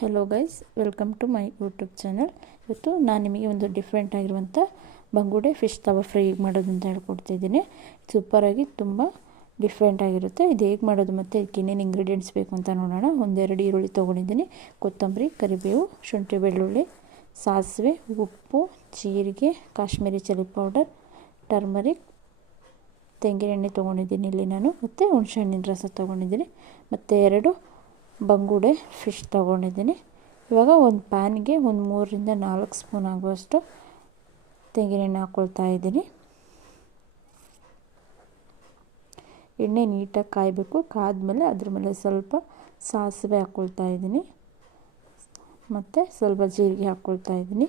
Hello guys, welcome to my YouTube channel. ಇವತ್ತು ನಾನು ನಿಮಗೆ ಒಂದು ಡಿಫ್ರೆಂಟ್ ಆಗಿರುವಂಥ ಬಂಗುಡೆ ಫಿಶ್ ತವಾ ಫ್ರೈ ಹೇಗೆ ಮಾಡೋದು ಅಂತ ಹೇಳ್ಕೊಡ್ತಿದ್ದೀನಿ. ಸೂಪರಾಗಿ ತುಂಬ ಡಿಫ್ರೆಂಟ್ ಆಗಿರುತ್ತೆ. ಇದು ಹೇಗೆ ಮಾಡೋದು ಮತ್ತು ಇದಕ್ಕೆ ಏನೇನು ಇಂಗ್ರೀಡಿಯೆಂಟ್ಸ್ ಬೇಕು ಅಂತ ನೋಡೋಣ. ಒಂದೆರಡು ಈರುಳ್ಳಿ ತೊಗೊಂಡಿದ್ದೀನಿ, ಕೊತ್ತಂಬರಿ, ಕರಿಬೇವು, ಶುಂಠಿ ಬೆಳ್ಳುಳ್ಳಿ, ಸಾಸಿವೆ, ಉಪ್ಪು, ಜೀರಿಗೆ, ಕಾಶ್ಮೀರಿ ಚಿಲ್ಲಿ ಪೌಡರ್, ಟರ್ಮರಿಕ್, ತೆಂಗಿನ ಎಣ್ಣೆ ತೊಗೊಂಡಿದ್ದೀನಿ ಇಲ್ಲಿ ನಾನು, ಮತ್ತು ಹುಣಸೆಹಣ್ಣಿನ ರಸ ತೊಗೊಂಡಿದ್ದೀನಿ, ಮತ್ತು 2 ಬಂಗುಡೆ ಫಿಶ್ ತೊಗೊಂಡಿದ್ದೀನಿ. ಇವಾಗ ಒಂದು ಪ್ಯಾನ್ಗೆ ಒಂದು 3ರಿಂದ 4 ಸ್ಪೂನ್ ಆಗುವಷ್ಟು ತೆಂಗಿನ ಎಣ್ಣೆ ಹಾಕ್ಕೊಳ್ತಾ ಇದ್ದೀನಿ. ಎಣ್ಣೆ ನೀಟಾಗಿ ಕಾಯಬೇಕು. ಕಾದ್ಮೇಲೆ ಅದ್ರ ಮೇಲೆ ಸ್ವಲ್ಪ ಸಾಸಿವೆ ಹಾಕ್ಕೊಳ್ತಾ ಇದ್ದೀನಿ, ಮತ್ತು ಸ್ವಲ್ಪ ಜೀರಿಗೆ ಹಾಕ್ಕೊಳ್ತಾ ಇದ್ದೀನಿ.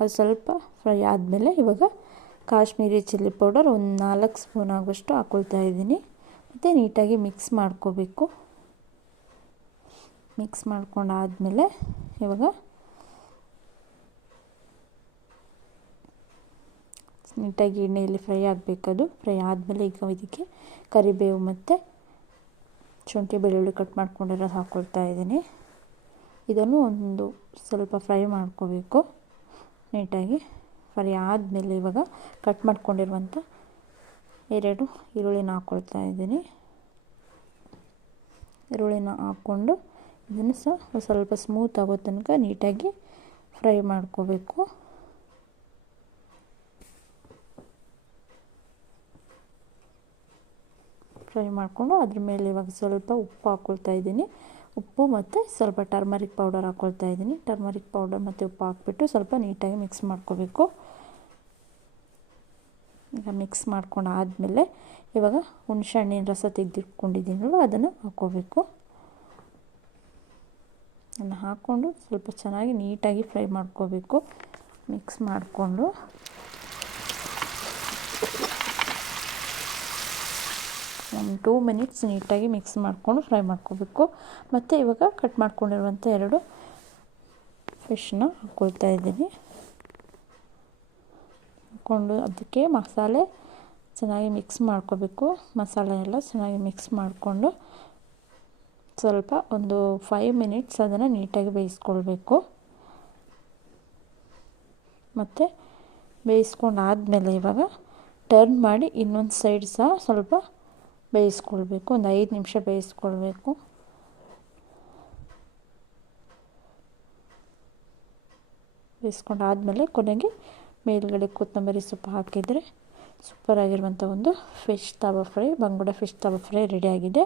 ಅದು ಸ್ವಲ್ಪ ಫ್ರೈ ಆದಮೇಲೆ ಇವಾಗ ಕಾಶ್ಮೀರಿ ಚಿಲ್ಲಿ ಪೌಡರ್ ಒಂದು 4 ಸ್ಪೂನ್ ಆಗುವಷ್ಟು ಹಾಕ್ಕೊಳ್ತಾ ಇದ್ದೀನಿ. ಮತ್ತು ನೀಟಾಗಿ ಮಿಕ್ಸ್ ಮಾಡ್ಕೋಬೇಕು. ಮಿಕ್ಸ್ ಮಾಡ್ಕೊಂಡಾದಮೇಲೆ ಇವಾಗ ನೀಟಾಗಿ ಎಣ್ಣೆಯಲ್ಲಿ ಫ್ರೈ ಆಗಬೇಕದು. ಫ್ರೈ ಆದಮೇಲೆ ಈಗ ಇದಕ್ಕೆ ಕರಿಬೇವು ಮತ್ತು ಶುಂಠಿ ಬೆಳ್ಳುಳ್ಳಿ ಕಟ್ ಮಾಡ್ಕೊಂಡಿರೋದು ಹಾಕ್ಕೊಳ್ತಾ ಇದ್ದೀನಿ. ಇದನ್ನು ಒಂದು ಸ್ವಲ್ಪ ಫ್ರೈ ಮಾಡ್ಕೋಬೇಕು. ನೀಟಾಗಿ ಫ್ರೈ ಆದಮೇಲೆ ಇವಾಗ ಕಟ್ ಮಾಡ್ಕೊಂಡಿರುವಂಥ 2 ಈರುಳ್ಳಿನ ಹಾಕ್ಕೊಳ್ತಾ ಇದ್ದೀನಿ. ಈರುಳ್ಳಿನ ಹಾಕ್ಕೊಂಡು ಇದನ್ನು ಸ್ವಲ್ಪ ಸ್ಮೂತ್ ಆಗೋ ತನಕ ನೀಟಾಗಿ ಫ್ರೈ ಮಾಡ್ಕೋಬೇಕು. ಫ್ರೈ ಮಾಡಿಕೊಂಡು ಅದ್ರ ಮೇಲೆ ಇವಾಗ ಸ್ವಲ್ಪ ಉಪ್ಪು ಹಾಕ್ಕೊಳ್ತಾ ಇದ್ದೀನಿ. ಉಪ್ಪು ಮತ್ತು ಸ್ವಲ್ಪ ಟರ್ಮರಿಕ್ ಪೌಡರ್ ಹಾಕ್ಕೊಳ್ತಾ ಇದ್ದೀನಿ. ಟರ್ಮರಿಕ್ ಪೌಡರ್ ಮತ್ತು ಉಪ್ಪು ಹಾಕ್ಬಿಟ್ಟು ಸ್ವಲ್ಪ ನೀಟಾಗಿ ಮಿಕ್ಸ್ ಮಾಡ್ಕೋಬೇಕು. ಈಗ ಮಿಕ್ಸ್ ಮಾಡ್ಕೊಂಡು ಆದಮೇಲೆ ಇವಾಗ ಹುಣಸೆಹಣ್ಣಿನ ರಸ ತೆಗೆದಿಟ್ಕೊಂಡಿದ್ದೀನಲ್ವ ಅದನ್ನು ಹಾಕ್ಕೋಬೇಕು. ಅದನ್ನು ಹಾಕ್ಕೊಂಡು ಸ್ವಲ್ಪ ಚೆನ್ನಾಗಿ ನೀಟಾಗಿ ಫ್ರೈ ಮಾಡ್ಕೋಬೇಕು. ಮಿಕ್ಸ್ ಮಾಡಿಕೊಂಡು ಒಂದು 2 ಮಿನಿಟ್ಸ್ ನೀಟಾಗಿ ಮಿಕ್ಸ್ ಮಾಡಿಕೊಂಡು ಫ್ರೈ ಮಾಡ್ಕೋಬೇಕು. ಮತ್ತು ಇವಾಗ ಕಟ್ ಮಾಡ್ಕೊಂಡಿರುವಂಥ 2 ಫಿಶ್ನ ಹಾಕ್ಕೊಳ್ತಾ ಇದ್ದೀನಿ. ಹಾಕ್ಕೊಂಡು ಅದಕ್ಕೆ ಮಸಾಲೆ ಚೆನ್ನಾಗಿ ಮಿಕ್ಸ್ ಮಾಡ್ಕೋಬೇಕು. ಮಸಾಲೆ ಎಲ್ಲ ಚೆನ್ನಾಗಿ ಮಿಕ್ಸ್ ಮಾಡಿಕೊಂಡು ಸ್ವಲ್ಪ ಒಂದು 5 ಮಿನಿಟ್ಸ್ ಅದನ್ನು ನೀಟಾಗಿ ಬೇಯಿಸ್ಕೊಳ್ಬೇಕು. ಮತ್ತು ಬೇಯಿಸ್ಕೊಂಡಾದಮೇಲೆ ಇವಾಗ ಟರ್ನ್ ಮಾಡಿ ಇನ್ನೊಂದು ಸೈಡ್ ಸಹ ಸ್ವಲ್ಪ ಬೇಯಿಸ್ಕೊಳ್ಬೇಕು. ಒಂದು 5 ನಿಮಿಷ ಬೇಯಿಸ್ಕೊಳ್ಬೇಕು. ಬೇಯಿಸ್ಕೊಂಡಾದಮೇಲೆ ಕೊನೆಗೆ ಮೇಲ್ಗಡೆ ಕೊತ್ತಂಬರಿ ಸೊಪ್ಪು ಹಾಕಿದರೆ ಸೂಪರಾಗಿರುವಂಥ ಒಂದು ಫಿಶ್ ತವಾ ಫ್ರೈ, ಬಂಗುಡೆ ಫಿಶ್ ತವಾ ಫ್ರೈ ರೆಡಿಯಾಗಿದೆ.